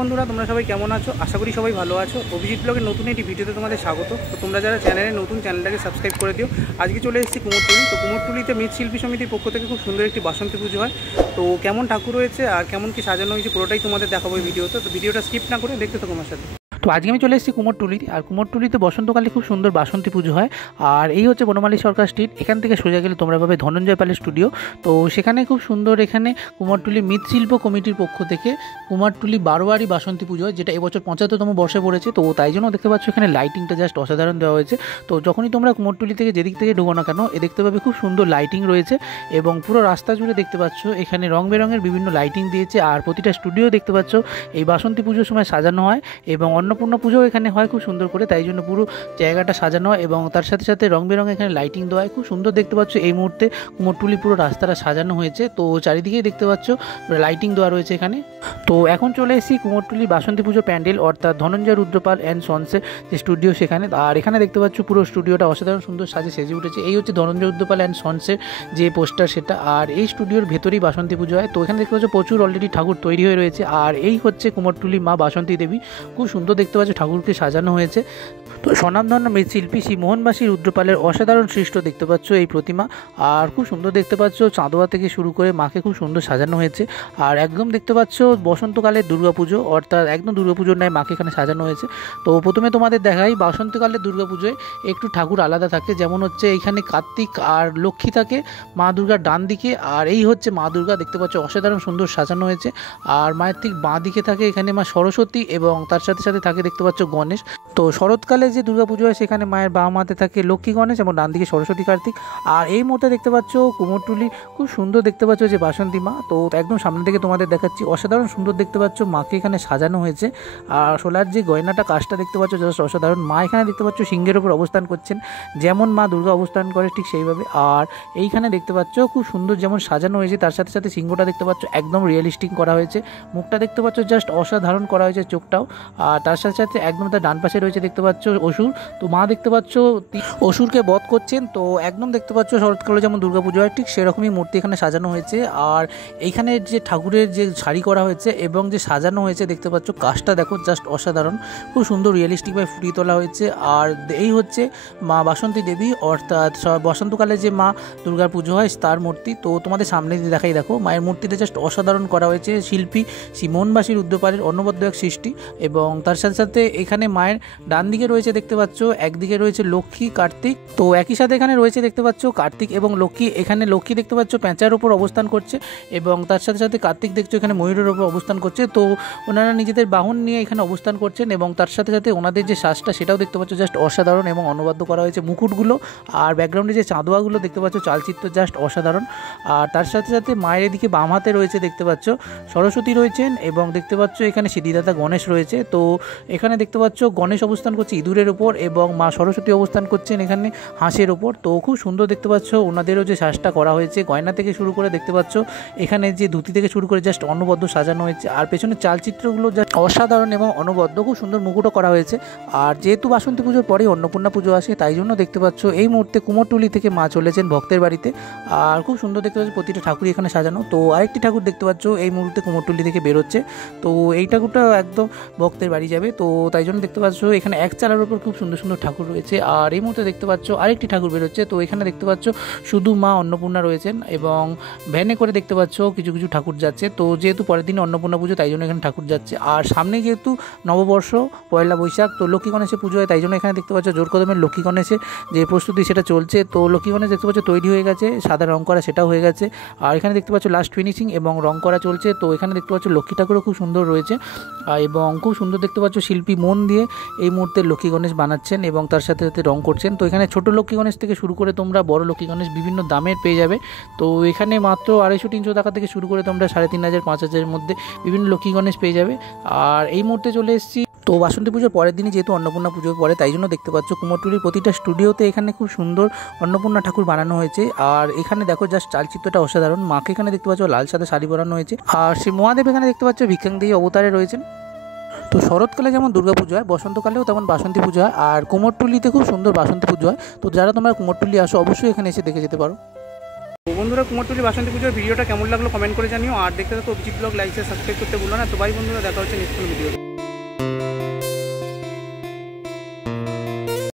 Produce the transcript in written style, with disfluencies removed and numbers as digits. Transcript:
বন্ধুরা, তোমরা সবাই কেমন আছো? আশা করি সবাই ভালো আছো। অভিজিৎ ব্লগের নতুন একটি ভিডিওতে তোমাদের স্বাগত। তো তোমরা যারা চ্যানেলে নতুন, চ্যানেলটাকে সাবস্ক্রাইব করে দিও। আজকে চলে এসেছি কুমোরটুলি। তো কুমোরটুলিতে মৃৎশিল্পী সমিতির পক্ষ থেকে খুব সুন্দর একটি বাসন্তী পুজো হয়। তো কেমন ঠাকুর রয়েছে আর কেমন কি সাজানো হয়েছে পুরোটাই তোমাদের দেখাবো এই ভিডিওতে। তো ভিডিওটা স্কিপ না করে দেখতে থাকো আমার সাথে। তো আজকে আমি চলে এসেছি কুমোরটুলিতে। আর কুমোরটুলিতে বসন্তকালে খুব সুন্দর বাসন্তী পুজো হয়। আর এই হচ্ছে বনমালী সরকার স্ট্রিট। এখান থেকে সোজা গেলে তোমরা পাবে ধনঞ্জয় পালের স্টুডিও। তো সেখানে খুব সুন্দর এখানে কুমোরটুলি মৃৎশিল্প কমিটির পক্ষ থেকে কুমোরটুলি বারোয়ারি বাসন্তী পুজো হয়, যেটা এবছর 75তম বর্ষে পড়েছে। তো তাই জন্য দেখতে পাচ্ছ এখানে লাইটিংটা জাস্ট অসাধারণ দেওয়া হয়েছে। তো যখনই তোমরা কুমোরটুলি থেকে যেদিক থেকে ঢুকো না কেন, দেখতে পাবে খুব সুন্দর লাইটিং রয়েছে এবং পুরো রাস্তা জুড়ে দেখতে পাচ্ছ এখানে রং বেরঙের বিভিন্ন লাইটিং দিয়েছে। আর প্রতিটা স্টুডিও দেখতে পাচ্ছ এই বাসন্তী পুজোর সময় সাজানো হয় এবং অন্নপূর্ণা পুজোও এখানে হয় খুব সুন্দর করে। তাই জন্য পুরো জায়গাটা সাজানো হয় এবং তার সাথে সাথে রং বেরঙে এখানে লাইটিং দেওয়া হয়। খুব সুন্দর দেখতে পাচ্ছ এই মুহূর্তে কুমোরটুলি পুরো রাস্তাটা সাজানো হয়েছে। তো চারিদিকেই দেখতে পাচ্ছ লাইটিং দেওয়া রয়েছে এখানে। তো এখন চলে এসেছি কুমোরটুলি বাসন্তী পুজো প্যান্ডেল, অর্থাৎ ধনঞ্জয় রুদ্রপাল অ্যান্ড সন্সের যে স্টুডিও সেখানে। আর এখানে দেখতে পাচ্ছ পুরো স্টুডিওটা অসাধারণ সুন্দর সেজে উঠেছে। এই হচ্ছে ধনঞ্জয় রুদ্রপাল অ্যান্ড সন্সের যে পোস্টার সেটা। আর এই স্টুডিওর ভেতরেই বাসন্তী পুজো হয়। তো এখানে দেখতে পাচ্ছ প্রচুর অলরেডি ঠাকুর তৈরি হয়ে রয়েছে। আর এই হচ্ছে কুমোরটুলি মা বাসন্তী দেবী। খুব সুন্দর দেখতে পাচ্ছ ঠাকুরকে সাজানো হয়েছে। তো স্বনামধন্য মৃৎশিল্পী শ্রী মোহনবাসী রুদ্রপালের অসাধারণ সৃষ্ট দেখতে পাচ্ছ এই প্রতিমা। আর খুব সুন্দর দেখতে পাচ্ছ চাঁদোয়া থেকে শুরু করে মাকে খুব সুন্দর সাজানো হয়েছে। আর একদম দেখতে পাচ্ছ বসন্তকালের দুর্গাপুজো, অর্থাৎ একদম দুর্গাপুজোর ন্যায় মাকে এখানে সাজানো হয়েছে। তো প্রথমে তোমাদের দেখাই বসন্তকালের দুর্গাপুজোয় একটু ঠাকুর আলাদা থাকে। যেমন হচ্ছে এইখানে কার্তিক আর লক্ষ্মী থাকে মা দুর্গার ডান দিকে। আর এই হচ্ছে মা দুর্গা, দেখতে পাচ্ছ অসাধারণ সুন্দর সাজানো হয়েছে। আর মায়ের ঠিক বাঁ দিকে থাকে এখানে মা সরস্বতী এবং তার সাথে সাথে থাকে দেখতে পাচ্ছ গণেশ। তো শরৎকালে যে দুর্গাপুজো হয় সেখানে মায়ের বাঁ মাতে থাকে লক্ষ্মী গণেশ এবং ডান দিকে সরস্বতী কার্তিক। আর এই মুহূর্তে দেখতে পাচ্ছ কুমোরটুলি খুব সুন্দর দেখতে পাচ্ছ যে বাসন্তী মা। তো একদম সামনে থেকে তোমাদের দেখাচ্ছি, অসাধারণ সুন্দর দেখতে পাচ্ছ মাকে এখানে সাজানো হয়েছে। আর সোলার যে গয়নাটা কাজটা দেখতে পাচ্ছ জাস্ট অসাধারণ। মা এখানে দেখতে পাচ্ছ সিংহের ওপর অবস্থান করছেন, যেমন মা দুর্গা অবস্থান করে ঠিক সেইভাবে। আর এইখানে দেখতে পাচ্ছ খুব সুন্দর যেমন সাজানো হয়েছে, তার সাথে সাথে সিংহটা দেখতে পাচ্ছ একদম রিয়েলিস্টিক করা হয়েছে। মুখটা দেখতে পাচ্ছ জাস্ট অসাধারণ করা হয়েছে, চোখটাও। আর তার সাথে সাথে একদম তার ডান পাশে রয়েছে দেখতে পাচ্ছ অসুর। তো মা দেখতে পাচ্ছ অসুরকে বধ করছেন। তো একদম দেখতে পাচ্ছ শরৎকালে যেমন দুর্গাপুজো হয় ঠিক সেরকমই মূর্তি এখানে সাজানো হয়েছে। আর এইখানে যে ঠাকুরের যে শাড়ি করা হয়েছে এবং যে সাজানো হয়েছে দেখতে পাচ্ছ কাজটা দেখো জাস্ট অসাধারণ, খুব সুন্দর রিয়েলিস্টিকভাবে ফুটিয়ে তোলা হয়েছে। আর এই হচ্ছে মা বাসন্তী দেবী, অর্থাৎ বসন্তকালে যে মা দুর্গার পুজো হয় তার মূর্তি। তো তোমাদের সামনে দিয়ে দেখাই, দেখো মায়ের মূর্তিটা জাস্ট অসাধারণ করা হয়েছে। শিল্পী শ্রী মোহনবাসী রুদ্রপালের অনবদ্য এক সৃষ্টি। এবং তার সাথে সাথে এখানে মায়ের ডান দিকে রয়েছে দেখতে পাচ্ছ, একদিকে রয়েছে লক্ষ্মী কার্তিক। তো একই সাথে এখানে রয়েছে দেখতে পাচ্ছ কার্তিক এবং লক্ষ্মী। এখানে লক্ষ্মী দেখতে পাচ্ছ প্যাঁচার উপর অবস্থান করছে এবং তার সাথে সাথে কার্তিক দেখছো এখানে ময়ূরের উপর অবস্থান করছে। তো ওনারা নিজেদের বাহন নিয়ে এখানে অবস্থান করছেন এবং তার সাথে সাথে ওনাদের যে শ্বাসটা সেটাও দেখতে পাচ্ছ জাস্ট অসাধারণ এবং অনবদ্য করা হয়েছে। মুকুটগুলো আর ব্যাকগ্রাউন্ডে যে চাঁদোয়াগুলো দেখতে পাচ্ছ চালচিত্র জাস্ট অসাধারণ। আর তার সাথে সাথে মায়ের এদিকে বাম হাতে রয়েছে দেখতে পাচ্ছ সরস্বতী রয়েছেন এবং দেখতে পাচ্ছ এখানে সিদ্ধিদাতা গণেশ রয়েছে। তো এখানে দেখতে পাচ্ছ গণেশ অবস্থান করছে ইঁদুরের উপর এবং মা সরস্বতী অবস্থান করছেন এখানে হাঁসের ওপর। তো খুব সুন্দর দেখতে পাচ্ছ ওনাদেরও যে শ্বাসটা করা হয়েছে, গয়না থেকে শুরু করে দেখতে পাচ্ছ এখানে যে ধুতি থেকে শুরু করে জাস্ট অনবদ্য সাজানো হয়েছে। আর পেছনের চালচিত্রগুলো জাস্ট অসাধারণ এবং অনবদ্য, খুব সুন্দর মুকুটও করা হয়েছে। আর যেহেতু বাসন্তী পুজোর পরেই অন্নপূর্ণা পুজো আসে তাই জন্য দেখতে পাচ্ছ এই মুহূর্তে কুমোরটুলি থেকে মা চলেছেন ভক্তের বাড়িতে। আর খুব সুন্দর দেখতে পাচ্ছ প্রতিটা ঠাকুরই এখানে সাজানো। তো আরেকটি ঠাকুর দেখতে পাচ্ছ এই মুহূর্তে কুমোরটুলি থেকে বেরোচ্ছে। তো এই ঠাকুরটা একদম ভক্তের বাড়ি যাবে। তো তাই জন্য দেখতে পাচ্ছ এখানে এক চালার উপর খুব সুন্দর সুন্দর ঠাকুর রয়েছে। আর এই মুহূর্তে দেখতে পাচ্ছ আরেকটি ঠাকুর বেরোচ্ছে। তো এখানে দেখতে পাচ্ছ শুধু মা অন্নপূর্ণা রয়েছেন এবং ভ্যানে করে দেখতে পাচ্ছ কিছু কিছু ঠাকুর যাচ্ছে। তো যেহেতু পরের দিন অন্নপূর্ণা পুজো তাই জন্য এখানে ঠাকুর যাচ্ছে। আর সামনে যেহেতু নববর্ষ পয়লা বৈশাখ, তো লক্ষ্মী গণেশের পুজো হয় তাই জন্য এখানে দেখতে পাচ্ছ জোর কদমের লক্ষ্মী গণেশের যে প্রস্তুতি সেটা চলছে। তো লক্ষ্মী গণেশ দেখতে পাচ্ছ তৈরি হয়ে গেছে, সাদা রং করা সেটাও হয়ে গেছে। আর এখানে দেখতে পাচ্ছ লাস্ট ফিনিশিং এবং রং করা চলছে। তো এখানে দেখতে পাচ্ছ লক্ষ্মী ঠাকুরও খুব সুন্দর রয়েছে এবং খুব সুন্দর দেখতে পাচ্ছ শিল্পী মন দিয়ে এই মুহূর্তে লক্ষ্মী গণেশ বানাচ্ছেন এবং তার সাথে সাথে রং করছেন। তো এখানে ছোট লক্ষ্মী গণেশ থেকে শুরু করে তোমরা বড় লক্ষ্মী গণেশ বিভিন্ন দামের পেয়ে যাবে। তো এখানে মাত্র 250-300 টাকা থেকে শুরু করে তোমরা 3500-5000-এর মধ্যে বিভিন্ন লক্ষ্মী গণেশ পেয়ে যাবে। আর এই মুহূর্তে চলে এসেছি তো বাসন্তী পুজোর পরের দিনই যেহেতু অন্নপূর্ণা পুজো পড়ে তাই জন্য দেখতে পাচ্ছ কুমোরটুলির প্রতিটা স্টুডিওতে এখানে খুব সুন্দর অন্নপূর্ণা ঠাকুর বানানো হয়েছে। আর এখানে দেখো জাস্ট চালচিত্রটা অসাধারণ। মাকে এখানে দেখতে পাচ্ছ লাল সাদা শাড়ি পরানো হয়েছে। আর শ্রী মহাদেব এখানে দেখতে পাচ্ছ ভিক্ষাঙ্গদেহী অবতারে রয়েছেন। তো শরৎকালে যেমন দুর্গাপুজো হয় বসন্তকালেও তেমন বাসন্তী পুজো হয়। আর কুমোরটুলিতে খুব সুন্দর বাসন্তী পুজো হয়। তো যারা তোমরা কুমোরটুলি আসো অবশ্যই এখানে এসে দেখে যেতে পারো। বন্ধুরা কুমোরটুলি বাসন্তী পুজোর ভিডিওটা কেমন লাগলো কমেন্ট করে জানিও। আর দেখতে থাকো অভিজিৎ ব্লগ, লাইক সাবস্ক্রাইব করতে ভুলো না। তো ভাই বন্ধুরা, দেখা হচ্ছে নেক্সট ভিডিও।